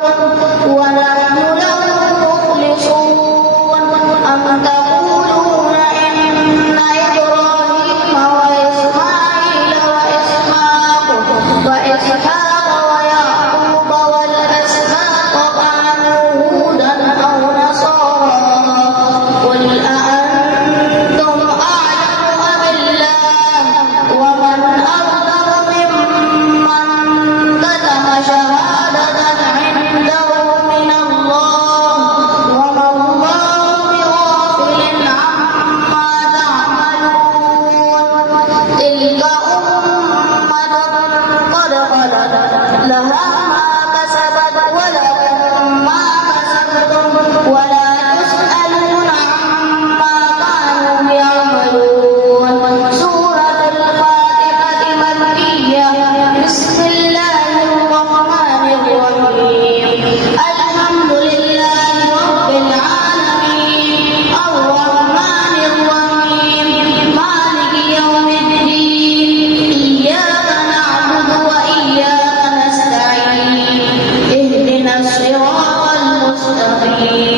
ونحن له مخلصون أم تقولون إن إبراهيم وإسماعيل وإسحاق ويعقوب والأسباط كانوا هودا أو نصارى قل أأنتم أعلم أم الله ومن أظلم ممن كتم شهادة عنده من الله وما الله بغافل عما تعملون تلك أمة قد خلت لها ما كسبت ولكم ما كسبتم ولا تسألون عما كانوا يعملون. سورة الفاتحة مكية. بسم الله الرحمن الرحيم. الحمد لله رب العالمين الرحمن الرحيم مالك يوم الدين إياك نعبد وإياك نستعين اهدنا الصراط المستقيم